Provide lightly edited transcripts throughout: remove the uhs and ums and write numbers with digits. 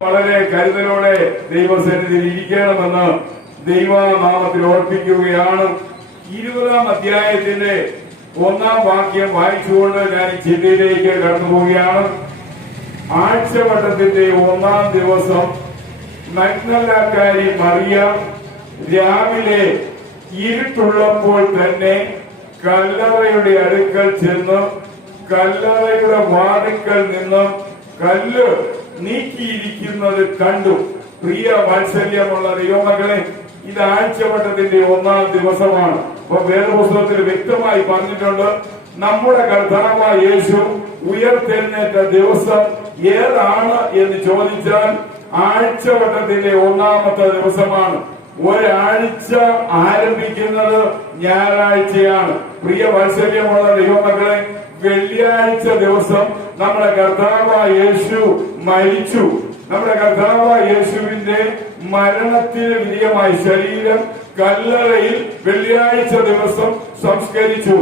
വളരെ കരുതലോടെ ദൈവസന്നിധിയിൽ ഇരിക്കണമെന്ന് ദൈവനാമത്തിൽ ഓർപ്പിക്കുകയാണ്. 20-ാം അധ്യായത്തിന്റെ 1-ാം വാക്യം വായിച്ചുകൊണ്ട് ഞാൻ ഈ ചിന്തയിലേക്ക് കടന്നു പോവുകയാണ്. ആഴ്ചവട്ടത്തിന്റെ 1-ാം ദിവസം മഗ്ദലക്കാരി മറിയ രാവിലെ ഇരുട്ടുള്ളപ്പോൾ തന്നെ കല്ലറയുടെ അടുക്കൽ ചെന്ന് കല്ലറയുടെ വാതിൽക്കൽ നിന്ന് കല്ല് നീക്കിയിരിക്കുന്നത് കണ്ടു. പ്രിയ വാത്സല്യമുള്ള ദൈവമക്കളെ, ഇത് ആഴ്ചവട്ടത്തിന്റെ 1-ാം ദിവസമാണ്. അപ്പൊ വേദപുസ്തകത്തിൽ വ്യക്തമായി പറഞ്ഞിട്ടുണ്ട്, നമ്മുടെ കർത്താവായ യേശു ഉയർത്തെഴുന്നേറ്റ ദിവസം ഏതാണ് എന്ന് ചോദിച്ചാൽ ആഴ്ചവട്ടത്തിന്റെ 1-ാമത്തെ ദിവസമാണ്. ഒരാഴ്ച ആരംഭിക്കുന്നത് ഞായറാഴ്ചയാണ്. പ്രിയ വാത്സല്യമുള്ള ദൈവമക്കളെ, വെള്ളിയാഴ്ച ദിവസം നമ്മുടെ കർത്താവായ യേശു മരിച്ചു. നമ്മുടെ കർത്താവായ യേശുവിന്റെ മരണത്തിന് വിധേയമായ ശരീരം കല്ലറയിൽ വെള്ളിയാഴ്ച ദിവസം സംസ്കരിച്ചു.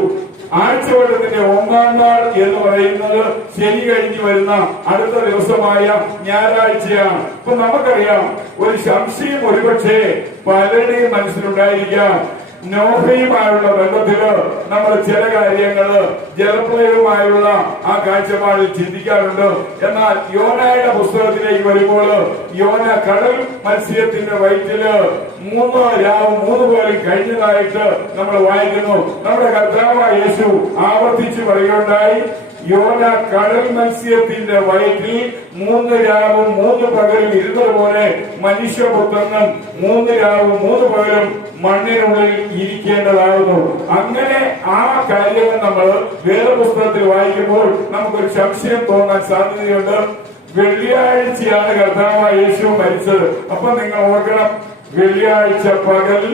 ആഴ്ചവട്ടത്തിന്റെ 1-ാം നാൾ എന്ന് പറയുന്നത് ശനി കഴിഞ്ഞു വരുന്ന അടുത്ത ദിവസമായ ഞായറാഴ്ചയാണ്. അപ്പൊ നമുക്കറിയാം, ഒരു സംശയം ഒരുപക്ഷെ പലരുടെയും മനസ്സിലുണ്ടായിരിക്കാം. നോഹയുമായുള്ള ബന്ധത്തില് നമ്മൾ ചില കാര്യങ്ങള് ജലപ്രളയവുമായുള്ള ആ കാഴ്ചപ്പാടിൽ ചിന്തിക്കാറുണ്ട്. എന്നാൽ യോനയുടെ പുസ്തകത്തിലേക്ക് വരുമ്പോൾ യോന കടൽ മത്സ്യത്തിന്റെ വയറ്റില് 3 രാവും 3 പകലും കഴിഞ്ഞതായിട്ട് നമ്മൾ വായിക്കുന്നു. നമ്മുടെ കർത്താവായ യേശു ആവർത്തിച്ചു പറയുകയുണ്ടായി, യോന കടൽ മത്സ്യത്തിന്റെ വയറ്റിൽ 3 രാവും 3 പകലും ഇരുന്നതുപോലെ മനുഷ്യപുത്രനും 3 രാവും 3 പകലും മണ്ണിനുള്ളിൽ ഇരിക്കേണ്ടതാകുന്നു. അങ്ങനെ ആ കാര്യങ്ങൾ നമ്മൾ വേദപുസ്തകത്തിൽ വായിക്കുമ്പോൾ നമുക്കൊരു സംശയം തോന്നാൻ സാധ്യതയുണ്ട്. വെള്ളിയാഴ്ചയാണ് കർത്താവായ യേശു മരിച്ചത്. അപ്പൊ നിങ്ങൾ ഓർക്കണം, വെള്ളിയാഴ്ച പകൽ,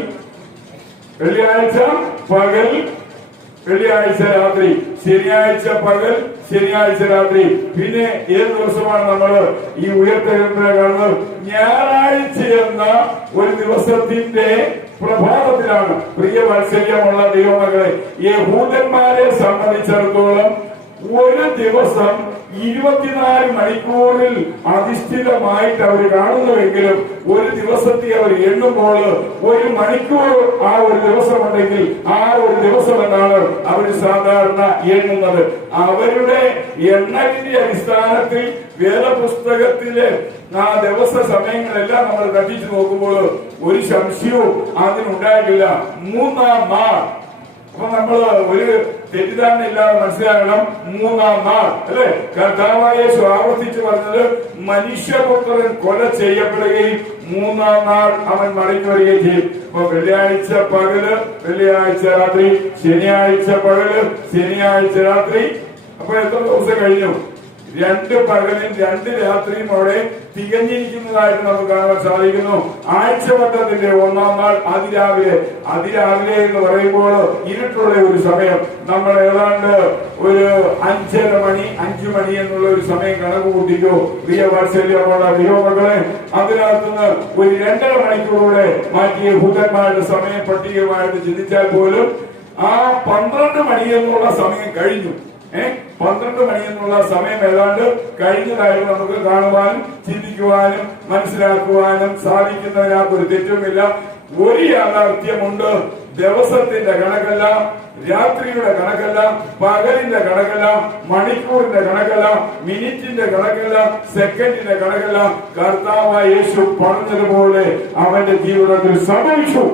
വെള്ളിയാഴ്ച രാത്രി, ശനിയാഴ്ച പകൽ, ശനിയാഴ്ച രാത്രി. പിന്നെ ഏത് ദിവസമാണ് നമ്മൾ ഈ ഉയർത്തെഴുന്നേൽപ്പിനെ കാണുന്നത്? ഞായറാഴ്ച എന്ന ഒരു ദിവസത്തിന്റെ പ്രഭാതത്തിലാണ്. പ്രിയ വാത്സല്യമുള്ള ദൈവമക്കളെ, യഹൂദന്മാരെ സംബന്ധിച്ചിടത്തോളം ഒരു ദിവസം 24 മണിക്കൂറിൽ അധിഷ്ഠിതമായിട്ട് അവർ കാണുന്നുവെങ്കിലും ഒരു ദിവസത്തെ അവർ എണ്ണുമ്പോൾ 1 മണിക്കൂർ ആ ഒരു ദിവസമുണ്ടെങ്കിൽ ആ ഒരു ദിവസം എന്നാണ് അവർ സാധാരണ എണ്ണുന്നത്. അവരുടെ എണ്ണലിന്റെ അടിസ്ഥാനത്തിൽ വേദപുസ്തകത്തിലെ ആ ദിവസ സമയങ്ങളെല്ലാം നമ്മൾ കത്തിച്ചു നോക്കുമ്പോൾ ഒരു സംശയവും അതിനുണ്ടായിട്ടില്ല. 3-ാം നാൾ. അപ്പൊ നമ്മള് ഒരു തെറ്റിദ്ധാരണ ഇല്ലാതെ മനസ്സിലാക്കണം, 3-ാം നാൾ അല്ലെ കർത്താവായ യേശു ആവർത്തിച്ച് പറഞ്ഞത്, മനുഷ്യപുത്രൻ കൊല ചെയ്യപ്പെടുകയും 3-ാം നാൾ അവൻ മടങ്ങി വരികയും ചെയ്യും. അപ്പൊ വെള്ളിയാഴ്ച പകല്, വെള്ളിയാഴ്ച രാത്രി, ശനിയാഴ്ച പകല്, ശനിയാഴ്ച രാത്രി. അപ്പൊ എത്ര ദിവസം കഴിഞ്ഞു? 2 പകലും 2 രാത്രിയും അവിടെ തികഞ്ഞിരിക്കുന്നതായിട്ട് നമുക്ക് കാണാൻ സാധിക്കുന്നു. ആഴ്ചവട്ടത്തിന്റെ 1-ാം നാൾ അതിരാവിലെ എന്ന് പറയുമ്പോൾ ഇരുട്ടുള്ള ഒരു സമയം. നമ്മൾ ഏതാണ്ട് ഒരു 5 മണി എന്നുള്ള ഒരു സമയം കണക്ക് കൂട്ടിക്കോ. പ്രിയ വാത്സല്യമുള്ള ദൈവമക്കളെ, അതിനകത്തുനിന്ന് ഒരു 2.5 മണിക്കൂറൂടെ മാറ്റിയ യഹൂദന്മാരുടെ സമയ പട്ടികയുമായിട്ട് ചിന്തിച്ചാൽ പോലും ആ 12 മണി എന്നുള്ള സമയം കഴിഞ്ഞു. 12 മണി എന്നുള്ള സമയം ഏതാണ്ട് കഴിഞ്ഞതായിട്ട് നമുക്ക് കാണുവാനും ചിന്തിക്കുവാനും മനസ്സിലാക്കുവാനും സാധിക്കുന്നതിനകത്തൊരു തെറ്റുമില്ല. ഒരു യാഥാർത്ഥ്യമുണ്ട്, ദിവസത്തിന്റെ കണക്കല്ല, രാത്രിയുടെ കണക്കല്ല, പകലിന്റെ കണക്കല്ല, മണിക്കൂറിന്റെ കണക്കല്ല, മിനിറ്റിന്റെ കണക്കല്ല, സെക്കൻഡിന്റെ കണക്കല്ല. കർത്താവായ യേശു പറഞ്ഞതുപോലെ അവന്റെ ജീവിതത്തിൽ സംഭവിച്ചു.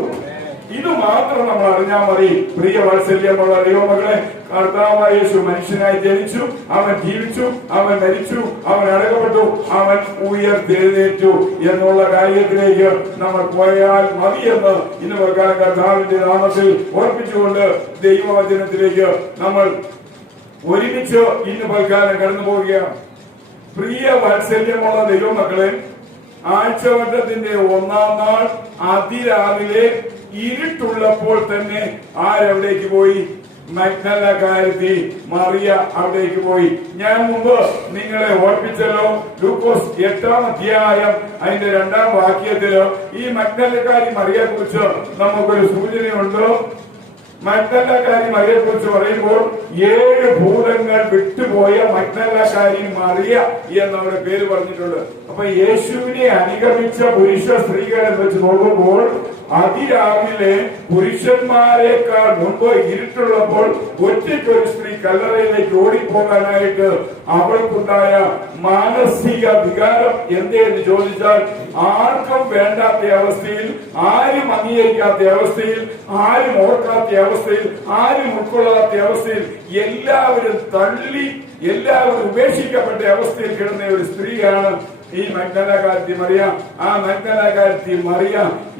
ഇത് മാത്രം നമ്മൾ അറിഞ്ഞാൽ മതി. പ്രിയ വാത്സല്യമുള്ള ദൈവമക്കളെ, കർത്താവായ യേശു മനുഷ്യനായി ജനിച്ചു, അവൻ ജീവിച്ചു, അവൻ മരിച്ചു, അവൻ അടക്കപ്പെട്ടു, അവൻ ഉയർത്തെഴുന്നേറ്റു എന്നുള്ള കാര്യത്തിലേക്ക് നമ്മൾ പോയാൽ മതിയെന്ന് ഇന്ന് പ്രകാരം കർത്താവിന്റെ നാമത്തിൽ ഓർപ്പിച്ചുകൊണ്ട് ദൈവവചനത്തിലേക്ക് നമ്മൾ ഒരുമിച്ച് ഇന്ന് പ്രകാരം കടന്നു പോവുകയാണ്. പ്രിയ വാത്സല്യമുള്ള ദൈവമക്കളെ, ആഴ്ചവട്ടത്തിന്റെ 1-ാം നാൾ അതിരാവിലെ ഇരുട്ടുള്ളപ്പോൾ തന്നെ ആരെവിടേക്ക് പോയി? മഗ്ദലക്കാരത്തി മറിയ അവിടേക്ക് പോയി. ഞാൻ മുമ്പ് നിങ്ങളെ ഓർപ്പിച്ചല്ലോ, ലൂക്കോസ് 8-ാം അധ്യായം അതിന്റെ 2-ാം വാക്യത്തില് ഈ മഗ്ദലക്കാരി മറിയെ കുറിച്ച് നമുക്കൊരു സൂചനയുണ്ട്. മഗ്ദലക്കാരി മറിയയെ കുറിച്ച് പറയുമ്പോൾ 7 ഭൂതങ്ങൾ വിട്ടുപോയ മഗ്ദലക്കാരി മറിയ എന്നവരുടെ പേര് പറഞ്ഞിട്ടുണ്ട്. അപ്പൊ യേശുവിനെ അനുഗമിച്ച പുരുഷ സ്ത്രീകളെ വെച്ച് നോക്കുമ്പോൾ അതിരാവിലെ പുരുഷന്മാരെക്കാൾ മുമ്പ് ഇരുട്ടുള്ളപ്പോൾ ഒറ്റയ്ക്കൊരു സ്ത്രീ കല്ലറയിലേക്ക് ഓടിപ്പോകാനായിട്ട് അവൾക്കുണ്ടായ മാനസിക വികാരം എന്തേന്ന് ചോദിച്ചാൽ, ആർക്കും വേണ്ടാത്ത അവസ്ഥയിൽ, ആരും അംഗീകരിക്കാത്ത അവസ്ഥയിൽ, ആരും ഓർക്കാത്ത അവസ്ഥയിൽ, ആരും ഉൾക്കൊള്ളാത്ത അവസ്ഥയിൽ, എല്ലാവരും തള്ളി, എല്ലാവരും ഉപേക്ഷിക്കപ്പെട്ട അവസ്ഥയിൽ കിടന്ന ഒരു സ്ത്രീയാണ് ഈ മഗ്ദലക്കാരത്തി മറിയ. ആ മഗ്ദലക്കാരത്തി മറിയ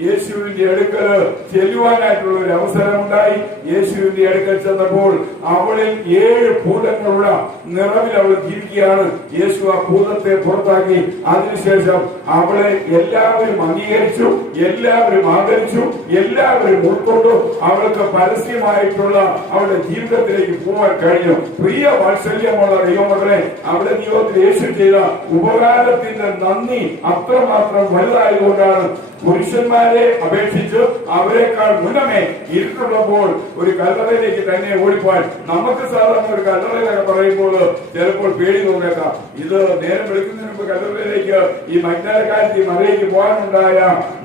യേശുവിന്റെ അടുക്കൽ ചെല്ലുവാനായിട്ടുള്ള ഒരു അവസരമുണ്ടായി. യേശുവിന്റെ അടുക്കൽ ചെന്നപ്പോൾ അവളിൽ 7 ഭൂതങ്ങളുള്ള നിറവിൽ അവൾ ജീവിക്കുകയാണ്. യേശു ആ ഭൂതത്തെ പുറത്താക്കി. അതിനുശേഷം അവളെ എല്ലാവരും അംഗീകരിച്ചു, എല്ലാവരും ആദരിച്ചു, എല്ലാവരും ഉൾക്കൊണ്ടു. അവൾക്ക് പരസ്യമായിട്ടുള്ള അവളുടെ ജീവിതത്തിലേക്ക് പോകാൻ കഴിഞ്ഞു. പ്രിയ വാത്സല്യമുള്ള ദൈവമക്കളെ, അവിടെ ജീവിതത്തിൽ യേശു ചെയ്ത ഉപകാരത്തിന് നന്ദി അത്രമാത്രം വലുതായതുകൊണ്ടാണ് പുരുഷന്മാരെ അപേക്ഷിച്ച് അവരെക്കാൾ മുന്നമേ ഇരുട്ടുള്ളപ്പോൾ ഒരു കല്ലറയിലേക്ക് തന്നെ ഓടിപ്പോൻ. നമുക്ക് സാധാരണ ഒരു കല്ലറയിലൊക്കെ പറയുമ്പോൾ ചിലപ്പോൾ പേടി തോന്നേക്കാം. ഇത് നേരം വെളുക്കുന്നതിന് മുമ്പ് കല്ലറയിലേക്ക് ഈ മഗ്ദലക്കാരത്തി മറിയയ്ക്ക് പോകാനുണ്ടായ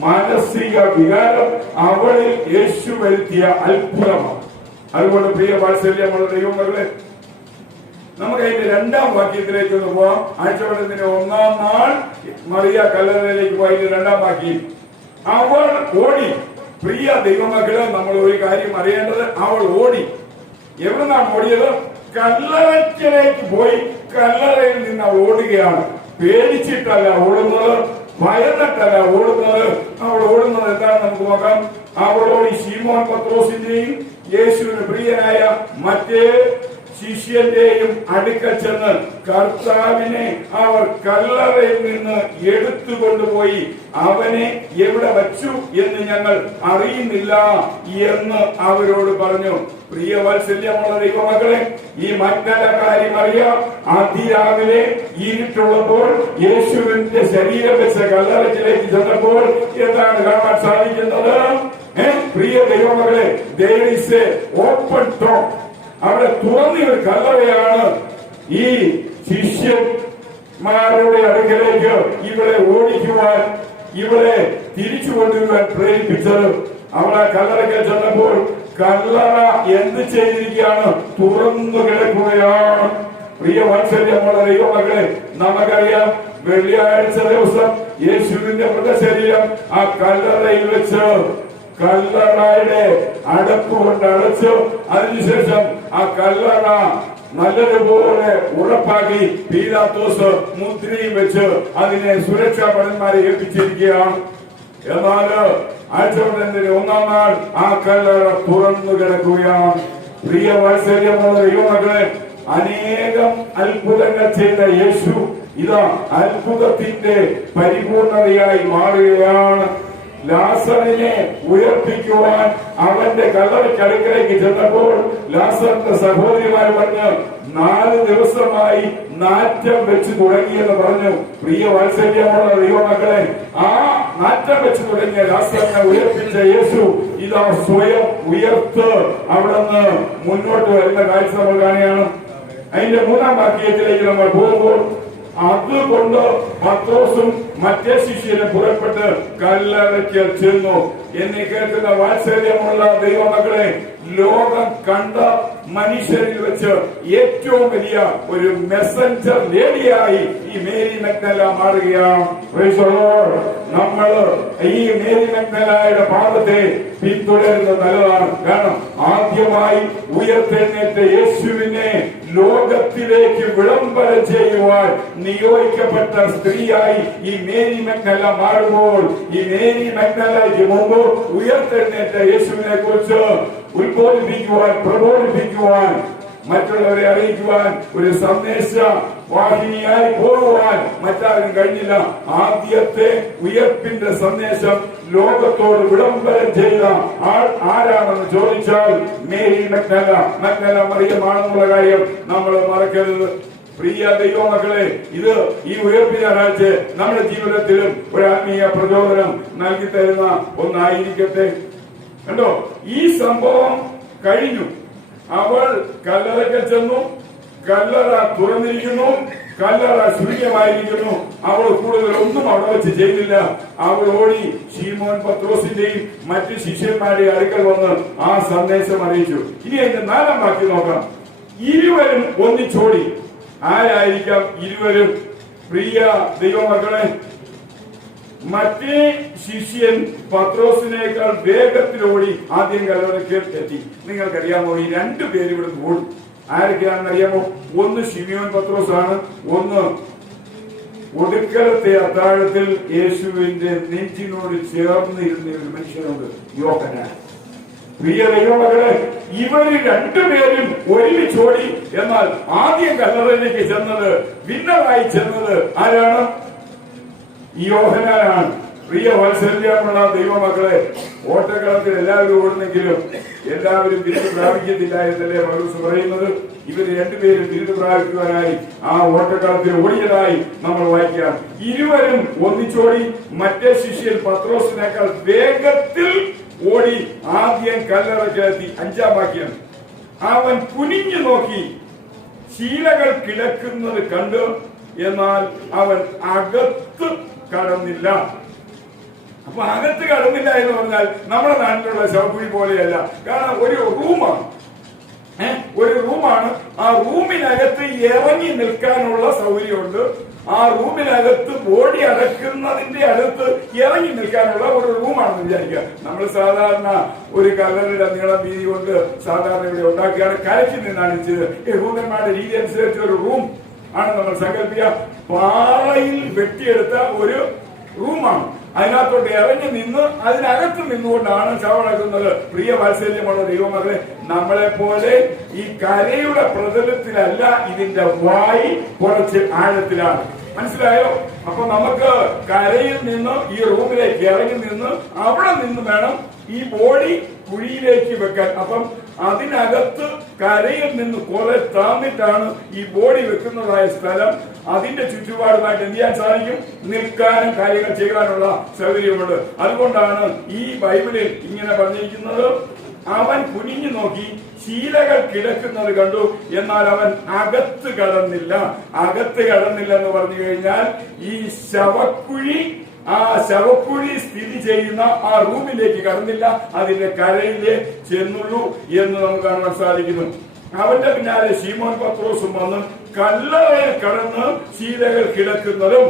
മാനസിക വികാരം അവളിൽ യേശു വരുത്തിയ അത്ഭുതമാണ്. അതുകൊണ്ട് പ്രിയ വാത്സല്യമുള്ള ദൈവമക്കളെ, നമുക്ക് അതിന്റെ 2ാം വാക്യത്തിലേക്ക് ഒന്ന് പോവാം. ആഴ്ചവട്ടത്തിന്റെ 1-ാം നാൾ മറിയ കല്ലറയിലേക്ക് പോയി. 2-ാം വാക്യം, അവൾ ഓടി. പ്രിയ ദൈവമക്കളെ, നമ്മൾ ഒരു കാര്യം അറിയേണ്ടത്, അവൾ ഓടി. എവിടുന്നാണ് ഓടിയത്? കല്ലറയ്ക്കലേക്ക് പോയി കല്ലറയിൽ നിന്ന് അവൾ ഓടുകയാണ്. പേടിച്ചിട്ടല്ല ഓടുന്നത്, ഭയന്നിട്ടല്ല ഓടുന്നത്. അവൾ ഓടുന്നത് എന്താണെന്ന് നമുക്ക് നോക്കാം. അവൾ ഓടി ശീമോൻ പത്രോസിന്റെയും യേശുവിന് പ്രിയനായ മറ്റേ ശിഷ്യന്റെയും അടുക്കൽ ചെന്ന് കർത്താവിനെ അവർ കല്ലറയിൽ നിന്ന് എടുത്തുകൊണ്ടുപോയി. അവനെ എവിടെ വച്ചു എന്ന് ഞങ്ങൾ അറിയുന്നില്ല എന്ന് അവരോട് പറഞ്ഞു. പ്രിയ വാത്സല്യമുള്ള ദൈവമക്കളെ, ഈ മഗ്ദലക്കാരി മറിയ അതിരാവിലെ ഇരുട്ടുള്ളപ്പോൾ യേശുവിന്റെ ശരീരം വെച്ച കല്ലറയിലേക്ക് ചെന്നപ്പോൾ എന്താണ് കാണാൻ സാധിക്കുന്നത്? പ്രിയ ദൈവമക്കളെ, there is a open tomb. അവിടെ തുറന്നൊരു കല്ലറയാണ് ഈ ശിഷ്യന്മാരുടെ അടുക്കലേക്ക് ഇവളെ ഓടിക്കുവാൻ, ഇവളെ തിരിച്ചു കൊണ്ടുവരുവാൻ പ്രേരിപ്പിച്ചത്. അവളെ കല്ലറയ്ക്ക് ചെന്നപ്പോൾ കല്ലറ എന്ത് ചെയ്തിരിക്കുകയാണ്? തുറന്നു കിടക്കുകയാണ്. പ്രിയ വാത്സല്യമുള്ള ദൈവമക്കളെ, നമുക്കറിയാം, വെള്ളിയാഴ്ച ദിവസം യേശുവിന്റെ മൃതശരീരം ആ കല്ലറയിൽ വെച്ച് കല്ലറയുടെ അടപ്പ് കൊണ്ട് അടച്ചു. അതിനുശേഷം ആ കല്ലറ നല്ലതുപോലെ ഉറപ്പാക്കി പീലാത്തോസ് മുദ്രയും വെച്ച് അതിനെ സുരക്ഷാ ഭടന്മാരെ ഏൽപ്പിച്ചിരിക്കുകയാണ്. എന്നാൽ ആഴ്ചവട്ടത്തിന്റെ 1-ാം നാൾ ആ കല്ലറ തുറന്നു കിടക്കുകയാണ്. പ്രിയ വാത്സല്യമുള്ള ദൈവമക്കളെ, അനേകം അത്ഭുതങ്ങൾ ചെയ്ത യേശു ഇതാ അത്ഭുതത്തിന്റെ പരിപൂർണതയായി മാറുകയാണ്. ലാസറിനെ ഉയർപ്പിക്കുവാൻ അവന്റെ കല്ലറയ്ക്കടുക്കലേക്ക് ചെന്നപ്പോൾ ലാസറിന്റെ സഹോദരിമാർ പറഞ്ഞ് 4 ദിവസമായി നാറ്റം വെച്ച് തുടങ്ങിയെന്ന് പറഞ്ഞു. പ്രിയ വാത്സല്യമുള്ള ദൈവമക്കളെ, ആ നാറ്റം വെച്ച് തുടങ്ങിയ ലാസറിനെ ഉയർപ്പിച്ച യേശു ഇതാ സ്വയം ഉയർത്ത് അവിടെ നിന്ന് മുന്നോട്ട് വരുന്ന കാഴ്ച നമ്മൾ കാണുകയാണ്. അതിന്റെ 3-ാം വാക്യത്തിലേക്ക് നമ്മൾ പോകുമ്പോൾ, അതുകൊണ്ട് പത്രോസും മറ്റേ ശിഷ്യനെ പുറപ്പെട്ട് കല്ലറയ്ക്ക് ചെന്നു. എന്നെ കേൾക്കുന്ന വാത്സല്യമുള്ള ദൈവമക്കളെ, ലോകം കണ്ട മനുഷ്യരിൽ വെച്ച് ഏറ്റവും വലിയ ഒരു മെസ്സഞ്ചർ ലേഡിയായി ഈ മേരി മഗ്ദല മാറുകയാണ്. നമ്മൾ ഈ മേരി മഗ്ദലയുടെ പാദത്തെ പിന്തുടരുന്നത് നല്ലതാണ്. കാരണം ആദ്യമായി ഉയർത്തെഴുന്നേറ്റ യേശുവിനെ ലോകത്തിലേക്ക് വിളംബരം ചെയ്യുവാൻ നിയോഗിക്കപ്പെട്ട സ്ത്രീയായി ഈ മേരി മഗ്ദല മാറുമ്പോൾ, ഈ മേരി മഗ്ദലയ്ക്ക് മുമ്പ് ഉയർത്തെഴുന്നേറ്റ യേശുവിനെ കുറിച്ച് ഉത്ബോധിപ്പിക്കുവാൻ, പ്രബോധിപ്പിക്കുവാൻ, മറ്റുള്ളവരെ അറിയിക്കുവാൻ, ഒരു സന്ദേശ വാഹിനിയായി പോകുവാൻ മറ്റാരും കഴിഞ്ഞില്ല. ആദ്യത്തെ ഉയർപ്പിന്റെ സന്ദേശം ലോകത്തോട് വിളംബരം ചെയ്ത ആൾ ആരാണെന്ന് ചോദിച്ചാൽ മേരി മഗ്ദല മറിയമാണെന്നുള്ള കാര്യം നമ്മൾ മറക്കരുത്. പ്രിയ ദൈവമക്കളെ, ഇത് ഈ ഉയർപ്പ് ഞായറാഴ്ച നമ്മുടെ ജീവിതത്തിലും ഒരു ആത്മീയ പ്രചോദനം നൽകി തരുന്ന ഒന്നായിരിക്കട്ടെ. കണ്ടോ, ഈ സംഭവം കഴിഞ്ഞു. അവൾ കല്ലറയ്ക്കൽ ചെന്നു. കല്ലറ തുറന്നിരിക്കുന്നു, കല്ലറ ശൂന്യമായിരിക്കുന്നു. അവൾ കൂടുതൽ ഒന്നും അവിടെ വെച്ച് ചെയ്തില്ല. അവൾ ഓടി ശീമോൻ പത്രോസിന്റെയും മറ്റ് ശിഷ്യന്മാരുടെ അടുക്കൽ വന്ന് ആ സന്ദേശം അറിയിച്ചു. ഇനി അതിന്റെ 4-ാം വാക്യം നോക്കാം. ഇരുവരും ഒന്നിച്ചോടി. ആരായിരിക്കാം ഇരുവരും? പ്രിയ ദൈവമക്കളെ, മറ്റേ ശിഷ്യൻ പത്രോസിനേക്കാൾ വേഗത്തിലോടി ആദ്യം കല്ലറയ്ക്കൽ എത്തി. നിങ്ങൾക്കറിയാമോ, ഈ 2 പേര് ഇവിടെ ഓടി. ആരൊക്കെയാണെന്ന് അറിയാമോ? ഒന്ന് ശിമിയോൻ പത്രോസാണ്, ഒന്ന് ഒടുക്കലത്തെ അത്താഴത്തിൽ യേശുവിന്റെ നെഞ്ചിനോട് ചേർന്നിരുന്ന ഒരു മനുഷ്യനുണ്ട്, യോഹന്നാൻ. പ്രിയ ദൈവമക്കളെ, ഇവര് 2 പേരും ഒരുമിച്ചോടി. എന്നാൽ ആദ്യം കല്ലറയിലേക്ക് ചെന്നത്, വിന്നറായി ചെന്നത് ആരാണ്? യോഹന്നാനാണ്. പ്രിയ വാത്സല്യമുള്ള ദൈവമക്കളെ, ഓട്ടക്കളത്തിൽ എല്ലാവരും ഓടുന്നെങ്കിലും എല്ലാവരും ബിരുദം പ്രാപിക്കത്തില്ല എന്നല്ലേ പൗലോസ് പറയുന്നത്. ഇവര് 2 പേരും ബിരുദം പ്രാപിക്കുവാനായി ആ ഓട്ടക്കളത്തിൽ ഓടിയതായി നമ്മൾ വായിക്കാം. ഇരുവരും ഒന്നിച്ചോടി. മറ്റേ ശിഷ്യൻ പത്രോസിനേക്കാൾ വേഗത്തിൽ ഓടി ആദ്യം കല്ലറയ്ക്കെത്തി. 5-ാം വാക്യം. അവൻ കുനിഞ്ഞു നോക്കി ശീലകൾ കിടക്കുന്നത് കണ്ടു, എന്നാൽ അവൻ അകത്ത് കടന്നില്ല. അപ്പൊ അകത്ത് കടന്നില്ല എന്ന് പറഞ്ഞാൽ നമ്മുടെ നാട്ടിലുള്ള ശവക്കുഴി പോലെയല്ല. കാരണം ഒരു റൂമാണ്, ആ റൂമിനകത്ത് ഇറങ്ങി നിൽക്കാനുള്ള സൗകര്യമുണ്ട്. ആ റൂമിനകത്ത് ബോഡി അടക്കുന്നതിന്റെ അടുത്ത് ഇറങ്ങി നിൽക്കാനുള്ള ഒരു റൂമാണെന്ന് വിചാരിക്കുക. നമ്മൾ സാധാരണ ഒരു കല്ലറയുടെ നീളം വീതി കൊണ്ട് സാധാരണ ഇവിടെ ഉണ്ടാക്കിയാണ്, കരയ്ക്ക് നിന്നാണ് ചെയ്ത്. യഹൂദന്മാരുടെ രീതി അനുസരിച്ച് ഒരു റൂം ആണ് നമ്മൾ സങ്കല്പിക്കുക. പാറയിൽ വെട്ടിയെടുത്ത ഒരു റൂമാണ്. അതിനകത്തോട്ട് ഇറങ്ങി നിന്ന് അതിനകത്ത് നിന്നുകൊണ്ടാണ് ശവമടക്കുന്നത്. പ്രിയ വാത്സല്യമുള്ള ദൈവമക്കളെ, നമ്മളെ പോലെ ഈ കരയുടെ പ്രതലത്തിലല്ല, ഇതിന്റെ വായി കുറച്ച് ആഴത്തിലാണ്. മനസ്സിലായോ? അപ്പൊ നമുക്ക് കരയിൽ നിന്ന് ഈ റൂമിലേക്ക് ഇറങ്ങി നിന്ന് അവിടെ നിന്ന് വേണം ഈ ബോഡി കുഴിയിലേക്ക് വെക്കാൻ. അപ്പം അതിനകത്ത് കരയിൽ നിന്ന് കുറെ താന്നിട്ടാണ് ഈ ബോഡി വെക്കുന്നതായ സ്ഥലം. അതിന്റെ ചുറ്റുപാടുമായിട്ട് എന്ത് ചെയ്യാൻ സാധിക്കും? നിൽക്കാനും കാര്യങ്ങൾ ചെയ്യാനുള്ള സൗകര്യമുണ്ട്. അതുകൊണ്ടാണ് ഈ ബൈബിളിൽ ഇങ്ങനെ പറഞ്ഞിരിക്കുന്നത്, അവൻ കുനിഞ്ഞു നോക്കി ശീലകൾ കിടക്കുന്നത് കണ്ടു, എന്നാൽ അവൻ അകത്ത് കടന്നില്ല. അകത്ത് കടന്നില്ല എന്ന് പറഞ്ഞു കഴിഞ്ഞാൽ ഈ ശവക്കുഴി, ആ ശവക്കുഴി സ്ഥിതി ചെയ്യുന്ന ആ റൂമിലേക്ക് കടന്നില്ല, അതിന്റെ കരയിലേ ചെന്നുള്ളൂ എന്ന് നമുക്ക് കാണാൻ സാധിക്കുന്നു. അവന്റെ പിന്നാലെ ശീമോൻ പത്രോസും വന്ന് കല്ലറയിൽ കടന്ന് ശീലകൾ കിടക്കുന്നതും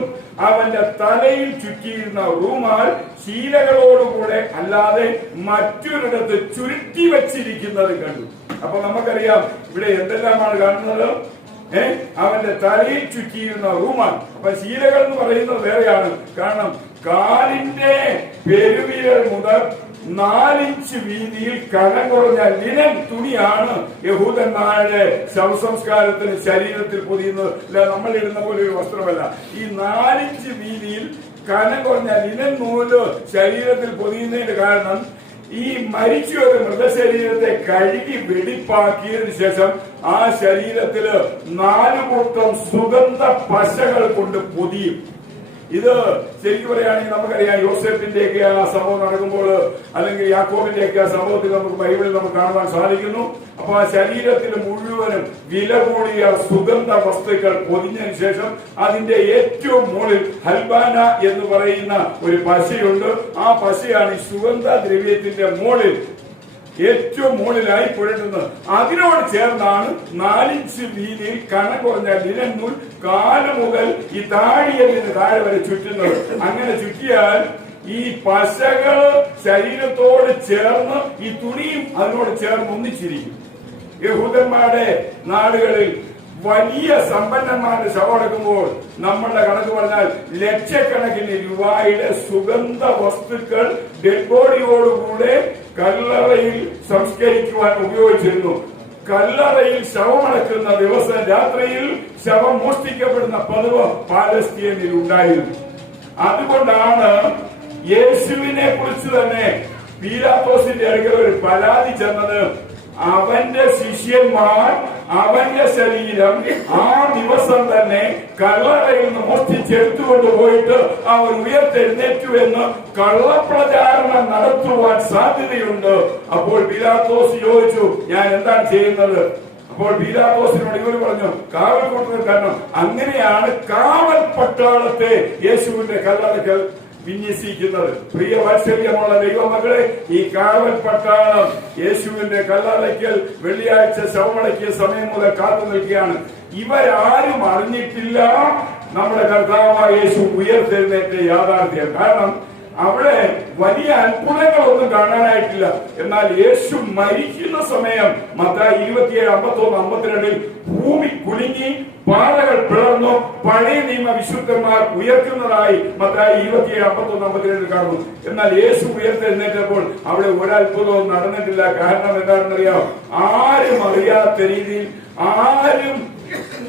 അവന്റെ തലയിൽ ചുറ്റിയിരുന്ന റൂമാൽ ശീലകളോടുകൂടെ അല്ലാതെ മറ്റൊരിടത്ത് ചുരുട്ടി വച്ചിരിക്കുന്നത് കണ്ടു. അപ്പൊ നമുക്കറിയാം ഇവിടെ എന്തെല്ലാമാണ് കാണുന്നത്. അവന്റെ തലയിൽ ചുറ്റിയിരുന്ന റൂമാൽ. അപ്പൊ ശീലകൾ എന്ന് പറയുന്നത് വേറെയാണ്. കാരണം കാലിന്റെ പെരുവിരൽ മുതൽ 4 ഇഞ്ച് വീതിയിൽ കനം കുറഞ്ഞ ലിനൻ തുണിയാണ് യഹൂദന്മാരുടെ ശവസംസ്കാരത്തിന് ശരീരത്തിൽ പൊതിയുന്നത്. അല്ല, നമ്മൾ ഇടുന്ന പോലെ ഒരു വസ്ത്രമല്ല. ഈ 4 ഇഞ്ച് വീതിയിൽ കനം കുറഞ്ഞ ലിനൻ നൂല് ശരീരത്തിൽ പൊതിയുന്നതിന്റെ കാരണം, ഈ മരിച്ചൊരു മൃതശരീരത്തെ കഴുകി വെടിപ്പാക്കിയതിനു ശേഷം ആ ശരീരത്തില് 4 കൂട്ടം സുഗന്ധ പശകൾ കൊണ്ട് പൊതിയും. ഇത് ശരിക്കും പറയുകയാണെങ്കിൽ നമുക്കറിയാം, യോസേഫിന്റെയൊക്കെ ആ സംഭവം നടക്കുമ്പോൾ, അല്ലെങ്കിൽ യാക്കോബിന്റെയൊക്കെ ആ സംഭവത്തിൽ നമുക്ക് ബൈബിളിൽ നമുക്ക് കാണുവാൻ സാധിക്കുന്നു. അപ്പൊ ആ ശരീരത്തിൽ മുഴുവനും വില കൂടിയ സുഗന്ധ വസ്തുക്കൾ പൊതിഞ്ഞതിന് ശേഷം അതിന്റെ ഏറ്റവും മുകളിൽ ഹൽബാന എന്ന് പറയുന്ന ഒരു പശയുണ്ട്. ആ പശയാണ് ഈ സുഗന്ധ ദ്രവ്യത്തിന്റെ മുകളിൽ ഏറ്റവും മുകളിലായി പുരട്ടുന്നത്. അതിനോട് ചേർന്നാണ് 4 ഇഞ്ച് വീതിയിൽ കനം കുറഞ്ഞ ലിനൻ നൂൽ കാല് മുതൽ ഈ താടിയതിന് താഴെ വരെ ചുറ്റുന്നത്. അങ്ങനെ ചുറ്റിയാൽ ഈ പശകൾ ശരീരത്തോട് ചേർന്ന് ഈ തുണിയും അതിനോട് ചേർന്ന് ഒന്നിച്ചിരിക്കും. യഹൂദന്മാരുടെ നാടുകളിൽ വലിയ സമ്പന്നന്മാരുടെ ശവമടക്കുമ്പോൾ നമ്മളുടെ കണക്ക് പറഞ്ഞാൽ ലക്ഷക്കണക്കിന് രൂപയുടെ സുഗന്ധ വസ്തുക്കൾ ഡെഡ് ബോഡിയോടുകൂടെ കല്ലറയിൽ സംസ്കരിക്കുവാൻ ഉപയോഗിച്ചിരുന്നു. കല്ലറയിൽ ശവമടക്കുന്ന ദിവസം രാത്രിയിൽ ശവം മോഷ്ടിക്കപ്പെടുന്ന പതിവ് പാലസ്തീനിൽ ഉണ്ടായിരുന്നു. അതുകൊണ്ടാണ് യേശുവിനെ കുറിച്ച് തന്നെ പീലാത്തോസിന്റെ അടുക്കൽ ഒരു പരാതി ചെന്നത്. അവന്റെ ശിഷ്യന്മാർ അവന്റെ ശരീരം ആ ദിവസം തന്നെ കല്ലറയിൽ നിന്ന് മോഷ്ടിച്ചെടുത്തുകൊണ്ട് പോയിട്ട് അവർ ഉയർത്തെഴുന്നേറ്റു എന്ന് കള്ളപ്രചാരണം നടത്തുവാൻ സാധ്യതയുണ്ട്. അപ്പോൾ പീലാത്തോസ് ചോദിച്ചു, ഞാൻ എന്താണ് ചെയ്യുന്നത്? അപ്പോൾ പീലാത്തോസിനോട് ഇവർ പറഞ്ഞു, കാവൽ കൊടുത്തത്. കാരണം അങ്ങനെയാണ് കാവൽ പട്ടാളത്തെ യേശുവിന്റെ കല്ലറയ്ക്കൽ വിന്യസിക്കുന്നത്. പ്രിയ വാത്സല്യമുള്ള ദൈവമക്കളെ, ഈ കാവൽ പട്ടാളം യേശുവിന്റെ കല്ലറയ്ക്കൽ വെള്ളിയാഴ്ച ശവമടക്കിയ സമയം മുതൽ കാത്തു നിൽക്കുകയാണ്. ഇവരാരും അറിഞ്ഞിട്ടില്ല നമ്മുടെ കർത്താവായ യേശു ഉയർത്തെഴുന്നേറ്റ യാഥാർത്ഥ്യം. കാരണം അവിടെ വലിയ അത്ഭുതങ്ങളൊന്നും കാണാനായിട്ടില്ല. എന്നാൽ യേശു മരിക്കുന്ന സമയം മത്തായി 27:51-52 ഭൂമി കുലുങ്ങി, പാറകൾ പിളർന്നു, പഴയ നിയമ വിശുദ്ധന്മാർ ഉയർത്തുന്നതായി മത്തായി 27:51-52 കാണുന്നു. എന്നാൽ യേശു ഉയർത്തെഴുന്നേറ്റപ്പോൾ അവിടെ ഒരത്ഭുതവും നടന്നിട്ടില്ല. കാരണം എന്താണെന്നറിയാം? ആരും അറിയാത്ത രീതിയിൽ, ആരും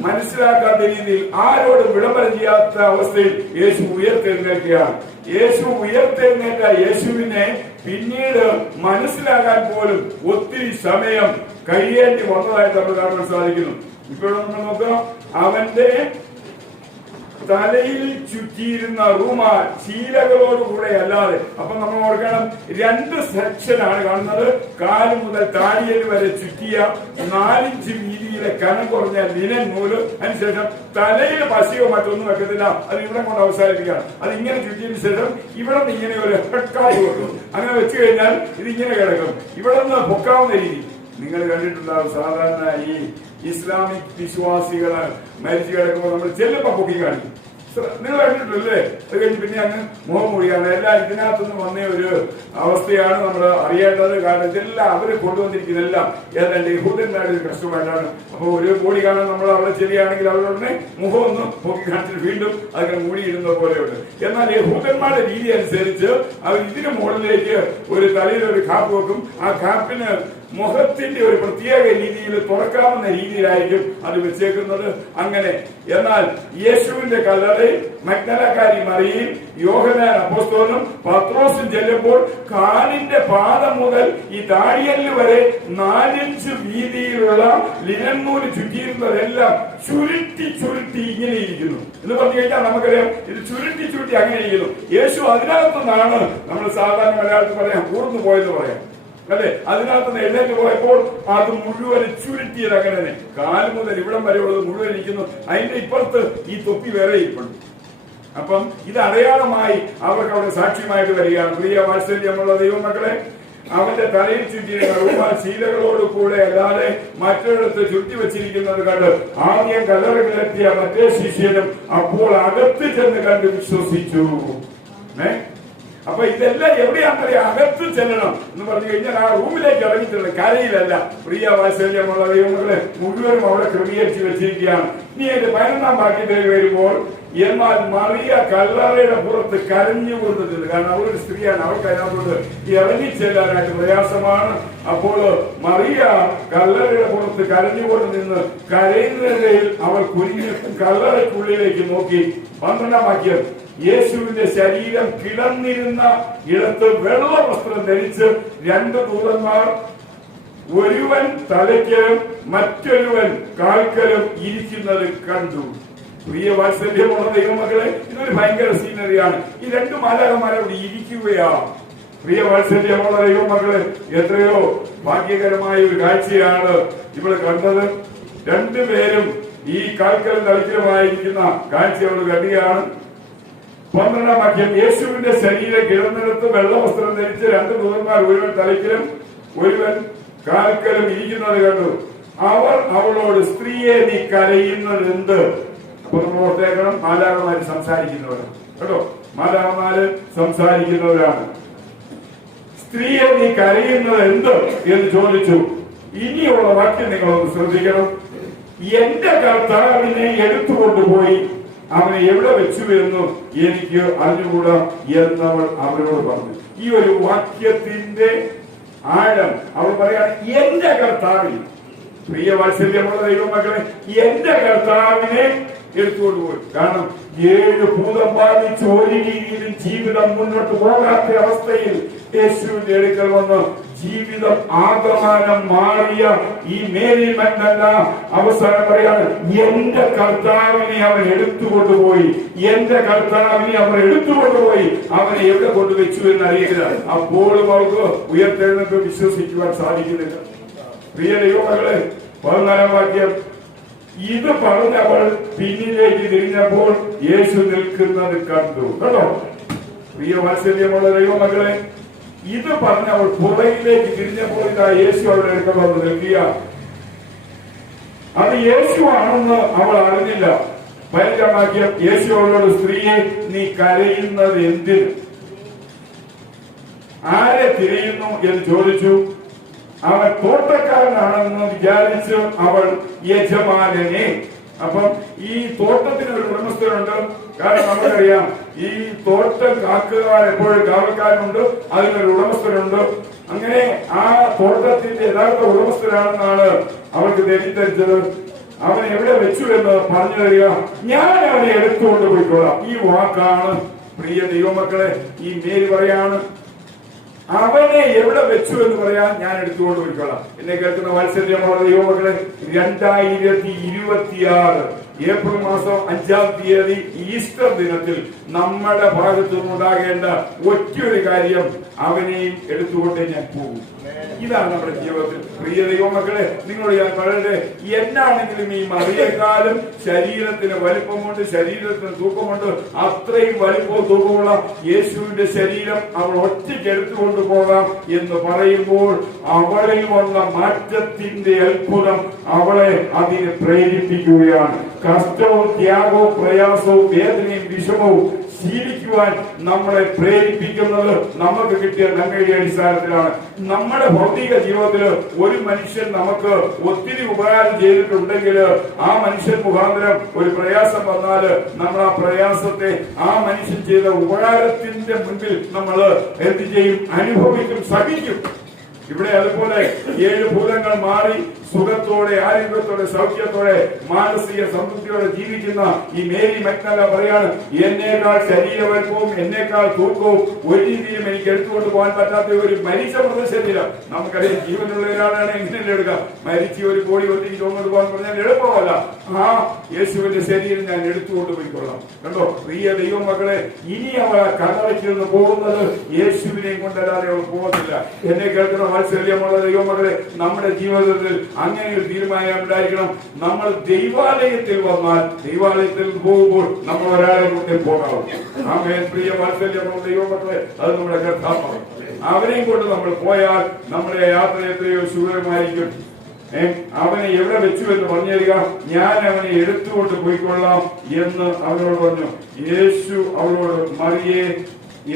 മനസ്സിലാക്കാത്ത രീതിയിൽ, ആരോടും വിളംബരം ചെയ്യാത്ത അവസ്ഥയിൽ യേശു ഉയർത്തെഴുന്നേൽക്കുകയാണ്. യേശു ഉയർത്തെഴുന്നേറ്റ യേശുവിനെ പിന്നീട് മനസ്സിലാക്കാൻ പോലും ഒത്തിരി സമയം കഴിയേണ്ടി വന്നതായിട്ട് നമ്മൾ കാണാൻ സാധിക്കുന്നു. ഇപ്പോഴും നമ്മൾ നോക്കാം, അവന്റെ തലയിൽ ചുറ്റിയിരുന്ന റൂമാൽ ശീലകളോടുകൂടെ അല്ലാതെ. അപ്പൊ നമ്മൾ ഓർക്കണം, 2 സെക്ഷനാണ് കാണുന്നത്. കാല് മുതൽ താടിയൽ വരെ ചുറ്റിയ 4 ഇഞ്ച് വീതിയിലെ കനം കുറഞ്ഞ ലിനൻ നൂല്. അതിനുശേഷം തലയിൽ പശയോ മറ്റൊന്നും വെക്കത്തില്ല, അത് ഇവിടെ കൊണ്ട് അവസാനിപ്പിക്കുകയാണ്. അത് ഇങ്ങനെ ചുറ്റിയതിനു ശേഷം ഇവിടെ നിന്ന് ഇങ്ങനെ ഒരു ഹെഡ്കാപ്പ് വെക്കും. അങ്ങനെ വെച്ച് കഴിഞ്ഞാൽ ഇതിങ്ങനെ കിടക്കും. ഇവിടെ നിന്ന് പൊക്കാവുന്ന രീതി നിങ്ങൾ കണ്ടിട്ടുണ്ടാവും. സാധാരണ ഈ ഇസ്ലാമിക് വിശ്വാസികള് മരിച്ചു കിടക്കുമ്പോൾ നമ്മൾ ചെല്ലുമ്പോ പൊക്കി കാണിക്കും. നിങ്ങൾ കണ്ടിട്ടില്ലേ? അത് കഴിഞ്ഞ് പിന്നെ അങ്ങ് മുഖം മൂടിയാണ്. എല്ലാം ഇതിനകത്തുനിന്ന് വന്ന ഒരു അവസ്ഥയാണ് നമ്മൾ അറിയേണ്ടത്. കാരണം ഇതെല്ലാം അവര് കൊണ്ടുവന്നിരിക്കുന്നതെല്ലാം ഏതാണ്ട് യഹൂദന്മാരുടെ ഒരു കഷ്ടമായിട്ടാണ്. അപ്പൊ ഒരു ബോഡി കാണാൻ നമ്മൾ അവിടെ ചെല്ലുകയാണെങ്കിൽ അവരുടെ മുഖം ഒന്ന് പൊക്കി കാണിച്ചിട്ട് വീണ്ടും അതിനെ മൂടിയിടുന്ന പോലെയുണ്ട്. എന്നാൽ യഹൂദന്മാരുടെ രീതി അനുസരിച്ച് അവർ ഇതിന് മുകളിലേക്ക് ഒരു തലയിൽ ഒരു കാപ്പ് വെക്കും. ആ കാപ്പിന് മുഖത്തിന്റെ ഒരു പ്രത്യേക രീതിയിൽ തുറക്കാവുന്ന രീതിയിലായിരിക്കും അത് വെച്ചേക്കുന്നത്. അങ്ങനെ എന്നാൽ യേശുവിന്റെ കല്ലറയിൽ മഗ്ദലക്കാരി മറിയയും യോഹന്നാൻ അപ്പോസ്തലനും പത്രോസും ചെല്ലുമ്പോൾ കാലിന്റെ പാദം മുതൽ ഈ താടിയല് വരെ 4 ഇഞ്ച് വീതിയിലുള്ള ലിനൻ നൂല് ചുറ്റിയിരുന്നതെല്ലാം ചുരുട്ടി ചുരുട്ടി ഇങ്ങനെ ഇരിക്കുന്നു എന്ന് പറഞ്ഞു കഴിഞ്ഞാൽ നമുക്കറിയാം, ഇത് ചുരുട്ടി ചുരുട്ടി അങ്ങനെ ഇരിക്കുന്നു. യേശു അതിനകത്തുനിന്നാണ് നമ്മൾ സാധാരണ മലയാളത്തിൽ പറയാം ഊർന്നു പോയെന്ന് പറയാം അല്ലെ. അതിനകത്ത് എഴുന്നേറ്റ് പോയപ്പോൾ അത് മുഴുവൻ ചുരുട്ടിയത് അങ്ങനെ തന്നെ. കാല് മുതൽ ഇവിടം വരെയുള്ളത് മുഴുവൻ ഇരിക്കുന്നു. അതിന്റെ ഇപ്പുറത്ത് ഈ തൊപ്പി വേറെ ഇരിപ്പുണ്ട്. അപ്പം ഇത് അടയാളമായി അവർക്ക് അവിടെ സാക്ഷ്യമായിട്ട് വരികയാണ്. പ്രിയ വാത്സല്യമുള്ള ദൈവമക്കളെ, അവന്റെ തലയിൽ ചുറ്റിയിരുന്ന റൂമാൽ ശീലകളോട് കൂടെ അല്ലാതെ മറ്റൊരിടത്ത് ചുറ്റി വെച്ചിരിക്കുന്നത് കണ്ട് ആദ്യം കല്ലറകളിലെത്തിയ മറ്റേ ശിഷ്യനും അപ്പോൾ അകത്ത് ചെന്ന് കണ്ട് വിശ്വസിച്ചു. അപ്പൊ ഇതെല്ലാം എവിടെയാണെന്നറിയാം? അകത്ത് ചെല്ലണം എന്ന് പറഞ്ഞു കഴിഞ്ഞാൽ ആ റൂമിലേക്ക് ഇറങ്ങിയിട്ടുള്ള കരയിലല്ല. പ്രിയ വാത്സല്യമുള്ള ദൈവങ്ങളെ മുഴുവനും അവിടെ ക്രമീകരിച്ച് വെച്ചിരിക്കുകയാണ്. ഇനി അതിന്റെ 11-ാം വാക്യത്തിലേക്ക് വരുമ്പോൾ, എന്നാൽ മറിയ കല്ലറയുടെ പുറത്ത് കരഞ്ഞുകൊണ്ടിരുന്നത്. കാരണം അവളൊരു സ്ത്രീയാണ്, അവൾക്ക് അതിനകത്തോട് ഇറങ്ങിച്ചെല്ലാനായിട്ട് പ്രയാസമാണ്. അപ്പോൾ മറിയ കല്ലറയുടെ പുറത്ത് കരഞ്ഞുകൊണ്ട് നിന്ന് കരയുന്നതിൽ അവൾ കുനിഞ്ഞ് കല്ലറയ്ക്കുള്ളിലേക്ക് നോക്കി. 12-ാം വാക്യം, യേശുവിന്റെ ശരീരം കിടന്നിരുന്ന ഇടത്ത് വെള്ള വസ്ത്രം ധരിച്ച് 2 ദൂതന്മാർ, ഒരുവൻ തലയ്ക്കലും മറ്റൊരുവൻ കാൽക്കലും ഇരിക്കുന്നത് കണ്ടു. പ്രിയ വാത്സല്യമുള്ള ദൈവമക്കളെ, ഇതൊരു ഭയങ്കര സീനറിയാണ്. ഈ 2 മാലാഖമാരെ ഇവിടെ ഇരിക്കുകയാണ്. പ്രിയ വാത്സല്യമുള്ള ദൈവമക്കളെ, എത്രയോ ഭാഗ്യകരമായ ഒരു കാഴ്ചയാണ് ഇവിടെ കണ്ടത്. 2 പേരും ഈ കാൽക്കലും തലയ്ക്കലുമായിരിക്കുന്ന കാഴ്ച അവിടെ കണ്ടിയാണ്. 12-ാം വാക്യം, യേശുവിന്റെ ശരീരം കിടന്നിടത്ത് വെള്ളവസ്ത്രം ധരിച്ച് 2 ദൂതന്മാർ, ഒരുവൻ തലയ്ക്കലും ഒരുവൻ കാൽക്കലും ഇരിക്കുന്നത് കണ്ടു. അവർ അവളോട്, സ്ത്രീയെ നീ കരയുന്നത് എന്ത്? അപ്പൊ നമ്മൾ ഓർത്തേക്കണം, മാലാഖമാര് സംസാരിക്കുന്നവരാണ് കേട്ടോ. മാലാഖമാര് സംസാരിക്കുന്നവരാണ്. സ്ത്രീയെ നീ കരയുന്നത് എന്ത് എന്ന് ചോദിച്ചു. ഇനിയുള്ള വാക്യം നിങ്ങളൊന്ന് ശ്രദ്ധിക്കണം. എന്റെ കർത്താവിനെ എടുത്തുകൊണ്ടുപോയി അവനെ എവിടെ വെച്ചു എന്ന് എനിക്ക് അറിഞ്ഞുകൂടാ എന്നവൾ അവരോട് പറഞ്ഞു. ഈ ഒരു വാക്യത്തിന്റെ ആഴം അവൾ പറയാണ്, എന്റെ കർത്താവിനെ. പ്രിയ വാത്സല്യമുള്ള ദൈവമക്കളെ, എന്റെ കർത്താവിനെ എടുത്തുകൊണ്ടുപോയി. കാരണം 7 ഭൂതം ബാധിച്ച് ഒരു രീതിയിലും ജീവിതം മുന്നോട്ട് പോകാത്ത അവസ്ഥയിൽ യേശുവിന്റെ അടുക്കൽ വന്ന് ജീവിതം ആകമാനം മാറിയ ഈ മേരി മഗ്ദലന അവസാനം പറയാണ്, എന്റെ കർത്താവിനെ അവൻ എടുത്തുകൊണ്ടുപോയി, എന്റെ കർത്താവിനെ അവൻ എടുത്തുകൊണ്ടുപോയി. അവനെ എവിടെ കൊണ്ടുവച്ചു എന്ന് അറിയില്ല. അപ്പോഴും അവർക്ക് ഉയർത്തെഴുന്നേൽപ്പ് വിശ്വസിക്കുവാൻ സാധിക്കുന്നില്ല. പ്രിയ ദൈവമക്കളെ, 14-ാം വാക്യം, ഇത് പറഞ്ഞവൾ പിന്നിലേക്ക് തിരിഞ്ഞപ്പോൾ യേശു നിൽക്കുന്നത് കണ്ടു. കേട്ടോ പ്രിയ വാത്സല്യമുള്ള ദൈവമക്കളെ, ഇത് പറഞ്ഞവൾ പുറകിലേക്ക് തിരിഞ്ഞപ്പോൾ ഇതാ യേശു അവരുടെ അടുക്കൽ വന്ന് നിൽക്കുക. അത് യേശു ആണെന്ന് അവൾ അറിഞ്ഞില്ല. 15-ാം വാക്യം, യേശു അവളോട്, സ്ത്രീയെ, നീ കരയുന്നത് എന്തിന്? ആരെ തിരയുന്നു എന്ന് ചോദിച്ചു. അവൻ തോട്ടക്കാരനാണെന്ന് വിചാരിച്ച് അവൾ യജമാനനെ. അപ്പം ഈ തോട്ടത്തിന് ഒരു ഉടമസ്ഥനുണ്ട്. കാരണം നമുക്കറിയാം, ഈ തോട്ടം കാക്കുകാർ എപ്പോഴും കാവൽക്കാരനുണ്ട്, അതിനൊരു ഉടമസ്ഥനുണ്ട്. അങ്ങനെ ആ തോട്ടത്തിന്റെ യഥാർത്ഥ ഉടമസ്ഥനാണെന്നാണ് അവൾക്ക് തെറ്റിദ്ധരിച്ചത്. അവൻ എവിടെ വെച്ചു എന്ന് പറഞ്ഞു തരിക, ഞാൻ അവനെ എടുത്തുകൊണ്ട് പോയിക്കോളാം. ഈ വാക്കാണ് പ്രിയ ദൈവമക്കളെ ഈ മേരി പറയാണ്, അവനെ എവിടെ വെച്ചു എന്ന് പറയാൻ ഞാൻ എടുത്തുകൊണ്ട് പോയിക്കോളാം. എന്നെ കേൾക്കുന്ന വാത്സല്യമുള്ള ദൈവമക്കളെ, 2026 ഏപ്രിൽ മാസം 5-ാം തീയതി ഈസ്റ്റർ ദിനത്തിൽ നമ്മുടെ ഭാഗത്തു നിന്നുണ്ടാകേണ്ട ഒറ്റയൊരു കാര്യം, അവനെയും എടുത്തുകൊണ്ട് ഞാൻ പോകും. ഇതാണ് നമ്മുടെ ജീവിതത്തിൽ. പ്രിയ ദൈവമക്കളെ, നിങ്ങളോട് ഞാൻ പറയട്ടെ, എന്നാണെങ്കിലും ഈ മറിയേക്കാളും ശരീരത്തിന് വലിപ്പമുണ്ട്, ശരീരത്തിന് തൂക്കമുണ്ട്. അത്രയും വലിപ്പവും തൂക്കമുള്ള യേശുവിന്റെ ശരീരം അവൾ ഒറ്റയ്ക്ക് എടുത്തുകൊണ്ട് പോകാം എന്ന് പറയുമ്പോൾ അവളിൽ വന്ന മാറ്റത്തിന്റെ അത്ഭുതം അവളെ അതിന് പ്രേരിപ്പിക്കുകയാണ്. കഷ്ടവും ത്യാഗവും പ്രയാസവും വേദനയും വിഷമവും ശീലിക്കുവാൻ നമ്മളെ പ്രേരിപ്പിക്കുന്നത് നമുക്ക് കിട്ടിയ നന്മയുടെ അടിസ്ഥാനത്തിലാണ്. നമ്മുടെ ഭൗതിക ജീവിതത്തിൽ ഒരു മനുഷ്യൻ നമുക്ക് ഒത്തിരി ഉപകാരം ചെയ്തിട്ടുണ്ടെങ്കിൽ ആ മനുഷ്യൻ മുഖാന്തരം ഒരു പ്രയാസം വന്നാൽ നമ്മൾ ആ പ്രയാസത്തെ ആ മനുഷ്യൻ ചെയ്ത ഉപകാരത്തിന്റെ മുൻപിൽ നമ്മൾ എന്ത് ചെയ്യും? അനുഭവിക്കും, സഹിക്കും. ഇവിടെ അതുപോലെ 7 ഭൂതങ്ങൾ മാറി സുഖത്തോടെ, ആരോഗ്യത്തോടെ, സൗഖ്യത്തോടെ, മാനസിക സമൃദ്ധിയോടെ ജീവിക്കുന്ന ഈ മേരി മഗ്ദലന പറയാണ്, എന്നേക്കാൾ ശരീരവൽപ്പവും എന്നേക്കാൾ തൂക്കവും ഒരു രീതിയിലും എനിക്ക് എടുത്തുകൊണ്ട് പോകാൻ പറ്റാത്ത ഒരു മരിച്ച മൃതശരീരം. നമുക്കറിയാം, ജീവനുള്ള ഒരാളാണ് എങ്ങനെയല്ലേ എടുക്കാം? മരിച്ച് ഒരു കോടി ഒത്തിരി ചുമന്നു പോകാൻ പറഞ്ഞാൽ എളുപ്പമല്ല. ആ യേശുവിന്റെ ശരീരം ഞാൻ എടുത്തുകൊണ്ട് പോയിക്കൊള്ളാം. കണ്ടോ പ്രിയ ദൈവമക്കളെ, ഇനി അവൾ കടവയ്ക്ക് നിന്ന് പോകുന്നത് യേശുവിനെയും കൊണ്ടല്ലാതെ അവൾ പോകുന്നില്ല. എന്നെ കേൾക്കുന്ന വാത്സല്യമുള്ള ദൈവമക്കളെ, നമ്മുടെ ജീവിതത്തിൽ അങ്ങനെ ഒരു തീരുമാനം ഉണ്ടായിരിക്കണം. നമ്മൾ ദൈവാലയത്തിൽ വന്നാൽ, ദൈവാലയത്തിൽ പോകുമ്പോൾ നമ്മൾ ഒരാളെ കൊണ്ടേ പോകാവും. പ്രിയ വാത്സല്യമുള്ള ദൈവമക്കളെ, അത് നമ്മുടെ കർത്താവാണ്. അവനെയും കൊണ്ട് നമ്മൾ പോയാൽ നമ്മുടെ യാത്ര എത്രയോ സുഖമായിരിക്കും. അവനെ എവിടെ വെച്ചു എന്ന് പറഞ്ഞു തരിക, ഞാൻ അവനെ എടുത്തുകൊണ്ട് പോയിക്കൊള്ളാം എന്ന് അവനോട് പറഞ്ഞു. യേശു അവളോട്, മറിയേ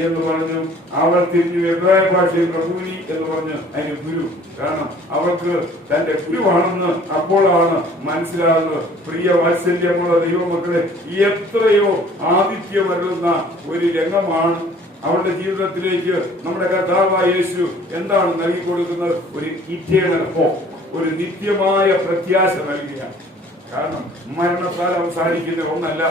എന്ന് പറഞ്ഞു. അവൾ തിരിഞ്ഞു എബ്രായ ഭാഷയിൽ പ്രഭുവിനി എന്ന് പറഞ്ഞ് അതിന് ഗുരു. കാരണം അവൾക്ക് തന്റെ ഗുരുവാണെന്ന് അപ്പോഴാണ് മനസ്സിലാകുന്നത്. പ്രിയ വാത്സല്യമുള്ള ദൈവമക്കളെ, എത്രയോ ആതിഥ്യമരുന്ന ഒരു രംഗമാണ് അവളുടെ ജീവിതത്തിലേക്ക് നമ്മുടെ കർത്താവായ യേശു എന്താണ് നൽകി കൊടുക്കുന്നത്? ഒരു ഇറ്റേണൽ ഹോപ്പ്, ഒരു നിത്യമായ പ്രത്യാശ നൽകുകയാണ്. കാരണം മരണത്താൽ അവസാനിക്കുന്ന ഒന്നല്ല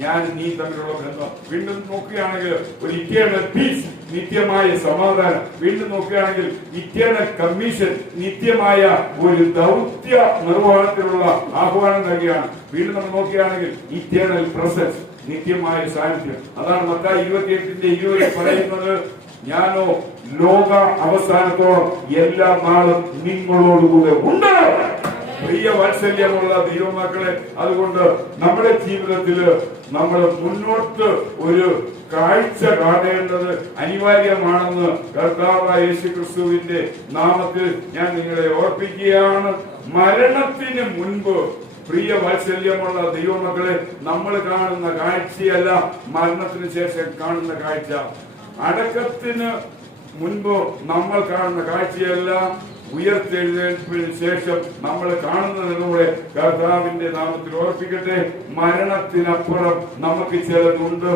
ഞാൻ നീ തമ്മിലുള്ള ബന്ധം. വീണ്ടും നോക്കുകയാണെങ്കിൽ ഒരു ഇറ്റേണൽ പീസ്, നിത്യമായ സമാധാനം. വീണ്ടും നോക്കുകയാണെങ്കിൽ ഇറ്റേണൽ കമ്മീഷൻ, നിത്യമായ ഒരു ദൗത്യ നിർവഹണത്തിലുള്ള ആഹ്വാനം നൽകുകയാണ്. വീണ്ടും നമ്മൾ നോക്കുകയാണെങ്കിൽ ഇറ്റേണൽ പ്രസൻസ്, നിത്യമായ സാന്നിധ്യം. അതാണ് മത്തായി 28:20 പറയുന്നത്, ഞാനോ ലോക അവസാനത്തോളം എല്ലാ നാളും നിങ്ങളോടുകൂടെ ഉണ്ട്. പ്രിയ വാത്സല്യമുള്ള ദൈവമക്കളെ, അതുകൊണ്ട് നമ്മുടെ ജീവിതത്തില് നമ്മൾ മുന്നോട്ട് ഒരു കാഴ്ച കാണേണ്ടത് അനിവാര്യമാണെന്ന് കർത്താവായ യേശു ക്രിസ്തുവിന്റെ നാമത്തിൽ ഞാൻ നിങ്ങളെ ഓർപ്പിക്കുകയാണ്. മരണത്തിന് മുൻപ് പ്രിയ വാത്സല്യമുള്ള ദൈവമക്കളെ, നമ്മൾ കാണുന്ന കാഴ്ചയല്ല മരണത്തിന് ശേഷം കാണുന്ന കാഴ്ച. അടക്കത്തിന് മുൻപ് നമ്മൾ കാണുന്ന കാഴ്ചയല്ല ഉയർത്തെഴുന്നേൽപ്പിന് ശേഷം നമ്മൾ കാണുന്നതിലൂടെ കർത്താവിന്റെ നാമത്തിൽ ഓർപ്പിക്കട്ടെ. മരണത്തിനപ്പുറം നമുക്ക് ചിലതുണ്ട്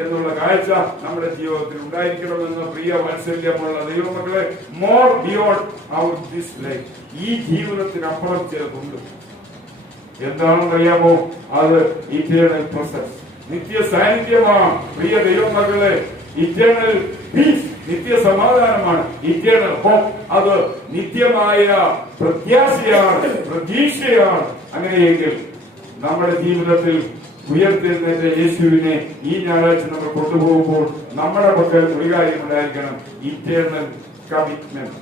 എന്നുള്ള കാഴ്ച നമ്മുടെ ജീവിതത്തിൽ ഉണ്ടായിരിക്കണമെന്ന് പ്രിയ വാത്സല്യമുള്ള ദൈവമക്കളെ, more beyond our this life, ഈ ജീവിതത്തിനപ്പുറം ചിലതുണ്ട്. എന്താണെന്ന് അറിയാമോ? അത് ഇറ്റേണൽ പ്രസൻസ്, നിത്യ സാന്നിധ്യമാണ്. പ്രിയ ദൈവമക്കളെ, ഇറ്റേണൽ പീസ്, നിത്യ സമാധാനമാണ്, ഇറ്റേണൽ ഹോപ്പ്. അത് നിത്യമായ പ്രത്യാശയാണ്, പ്രതീക്ഷയാണ്. അങ്ങനെയെങ്കിൽ നമ്മുടെ ജീവിതത്തിൽ ഉയർത്തെഴുന്നേറ്റ യേശുവിനെ ഈ ഞായറാഴ്ച നമ്മൾ കൊണ്ടുപോകുമ്പോൾ നമ്മുടെ പക്കൽ ഒരു കാര്യം ഉണ്ടായിരിക്കണം, ഇറ്റേണൽ കമ്മിറ്റ്മെന്റ്.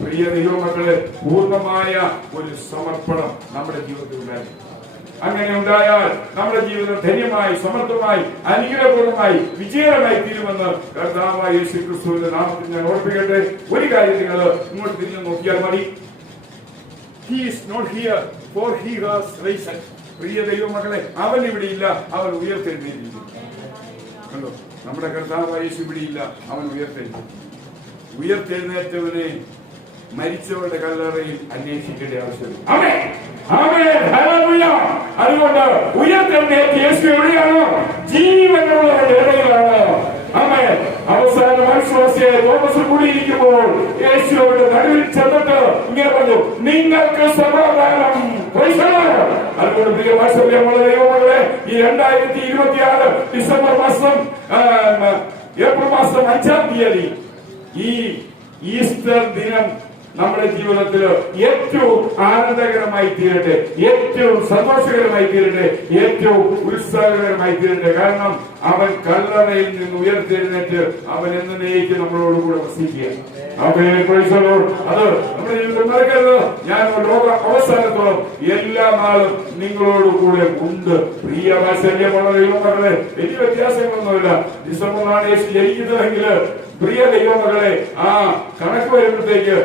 പ്രിയ ദൈവമക്കളെ, പൂർണ്ണമായ ഒരു സമർപ്പണം നമ്മുടെ ജീവിതത്തിൽ ഉണ്ടായിരിക്കും. അങ്ങനെ ഉണ്ടായാൽ നമ്മുടെ ജീവിതം ധന്യമായി, സമർത്ഥമായി, അനുഗ്രഹപൂർണ്ണമായി, വിജയമായി തീരുമെന്ന് കർത്താവായ യേശു ക്രിസ്തുവിന്റെ നാമത്തിൽ ഞാൻ ഓർപ്പിക്കട്ടെ. ഒരു കാര്യം നിങ്ങൾ ഇങ്ങോട്ട് തിരിഞ്ഞു നോക്കിയാൽ മതി. He is not here, for he has risen. പ്രിയ ദൈവമക്കളെ, അവൻ ഇവിടെ ഇല്ല, അവൻ ഉയർത്തെഴുന്നേറ്റിരിക്കുന്നു. കണ്ടോ, നമ്മുടെ കർത്താവായ യേശു ഇവിടെ ഇല്ല, അവൻ ഉയർത്തെഴുന്നേറ്റവനെ മരിച്ചവരുടെ കല്ലറയിൽ അന്വേഷിക്കേണ്ട ആവശ്യമില്ല. അതുകൊണ്ട് ഉയർത്തെഴുന്നേറ്റ് യേശു എവിടെയാണോ? ജീവനുള്ളവരുടെ ഇടയിലാണ്. അവസാന മനുഷ്യവാസിയായ തോമസ് കൂടിയിരിക്കുമ്പോൾ യേശു അവരുടെ നടുവിൽ ചെന്നിട്ട് ഇങ്ങനെ പറഞ്ഞു, നിങ്ങൾക്ക് സമാധാനം. അതുകൊണ്ട് പ്രിയ വാത്സല്യമുള്ള ദൈവമക്കളെ, ഈ 2026 ഡിസംബർ മാസം, ഏപ്രിൽ മാസം 5-ാം തീയതി ഈ ഈസ്റ്റർ ദിനം നമ്മുടെ ജീവിതത്തിൽ ഏറ്റവും ആനന്ദകരമായി തീരട്ടെ, ഏറ്റവും സന്തോഷകരമായി തീരട്ടെ, ഏറ്റവും ഉത്സാഹകരമായി തീരട്ടെ. കാരണം അവൻ കല്ലറയിൽ നിന്ന് ഉയർത്തെഴുന്നേറ്റ് അവൻ എന്നേക്ക് നമ്മളോടുകൂടെ വസിക്കുക. അത് നമ്മുടെ ജീവിതത്തിൽ മറക്കരുത്. ഞാൻ ലോക അവസാനത്തോളം എല്ലാ നാളും നിങ്ങളോടുകൂടെ ഉണ്ട്. പ്രിയ വാത്സല്യമുള്ള ദൈവമക്കളെ, വലിയ വ്യത്യാസങ്ങളൊന്നുമില്ല. ഡിസംബർ 4 യേശു ജനിക്കുന്നതെങ്കിൽ പ്രിയ ദൈവമകളെ, ആ കണക്ക് വരുമ്പോഴത്തേക്ക്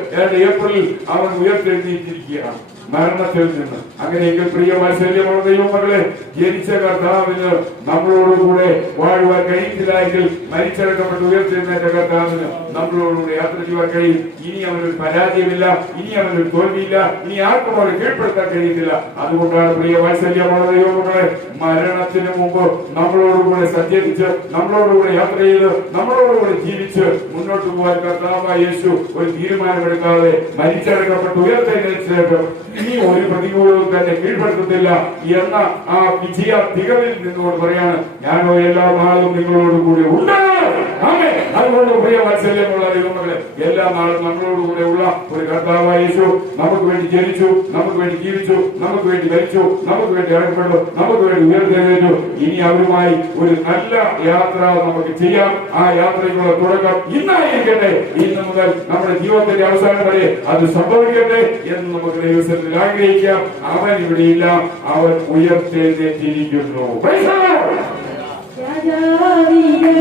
ഏപ്രിലിൽ അവൻ ഉയർത്തെഴുന്നേറ്റിരിക്കുകയാണ് മരണത്തിൽ നിന്ന്. അങ്ങനെയെങ്കിൽ പ്രിയ വാത്സല്യമുള്ള ദൈവമകളെ, ജനിച്ച കർത്താവിന് നമ്മളോടുകൂടെ വാഴുവാൻ കഴിയത്തില്ലെങ്കിൽ മരിച്ചടക്കപ്പെട്ട് ഉയർത്തെഴുന്നേറ്റ കർത്താവിന് നമ്മളോടുകൂടെ യാത്ര ചെയ്യുവാൻ കഴിയും. ഇനി അവനൊരു പരാജയമില്ല, ഇനി അവനൊരു തോൽവിയില്ല, ഇനി ആർക്കും അവരെ കീഴ്പ്പെടുത്താൻ കഴിയത്തില്ല. അതുകൊണ്ടാണ് പ്രിയ വാത്സല്യമുള്ള ദൈവമകളെ, മരണത്തിന് മുമ്പ് നമ്മളോടുകൂടെ സഞ്ചരിച്ച്, നമ്മളോടുകൂടെ യാത്ര ചെയ്ത്, നമ്മളോടുകൂടെ ജീവിച്ച് മുന്നോട്ട് പോകാൻ കർത്താവായ യേശു ഒരു തീരുമാനമെടുക്കാതെ മരിച്ചടക്കപ്പെട്ട് ഉയർത്തെഴുന്നേറ്റേക്കും ഇനി ഒരു പ്രതികൂലവും തന്നെ കീഴ്പ്പെടുത്തത്തില്ല എന്ന ആ വിജയ തികവിൽ നിന്നുകൊണ്ട് പറയാണ്, ഞാനോ എല്ലാ നാളും നിങ്ങളോടുകൂടെ ഉണ്ട്. അതുകൊണ്ട് പ്രിയ വാത്സല്യമുള്ള ദൈവമക്കളെ, എല്ലാ നാളും നമ്മളോടുകൂടെ ഉള്ള ഒരു കർത്താവായ യേശു നമുക്ക് വേണ്ടി ജനിച്ചു, നമുക്ക് വേണ്ടി ജീവിച്ചു, നമുക്ക് വേണ്ടി മരിച്ചു, നമുക്ക് വേണ്ടി ഇറങ്ങപ്പെട്ടു, നമുക്ക് വേണ്ടി ഉയർത്തെഴുന്നേറ്റു. ഇനി അവരുമായി ഒരു നല്ല യാത്ര നമുക്ക് ചെയ്യാം. ആ യാത്രയ്ക്കുള്ള തുടക്കം ഇന്നായിരിക്കട്ടെ. ഇന്ന് മുതൽ നമ്മുടെ ജീവിതത്തിന്റെ അവസാനം വരെ അത് സംഭവിക്കട്ടെ എന്ന് നമുക്ക് ദൈവത്തിൽ ആഗ്രഹിക്കാം. അവൻ ഇവിടെയില്ല, അവൻ ഉയർത്തെഴുന്നേറ്റിരിക്കുന്നു. രാജാവിനെ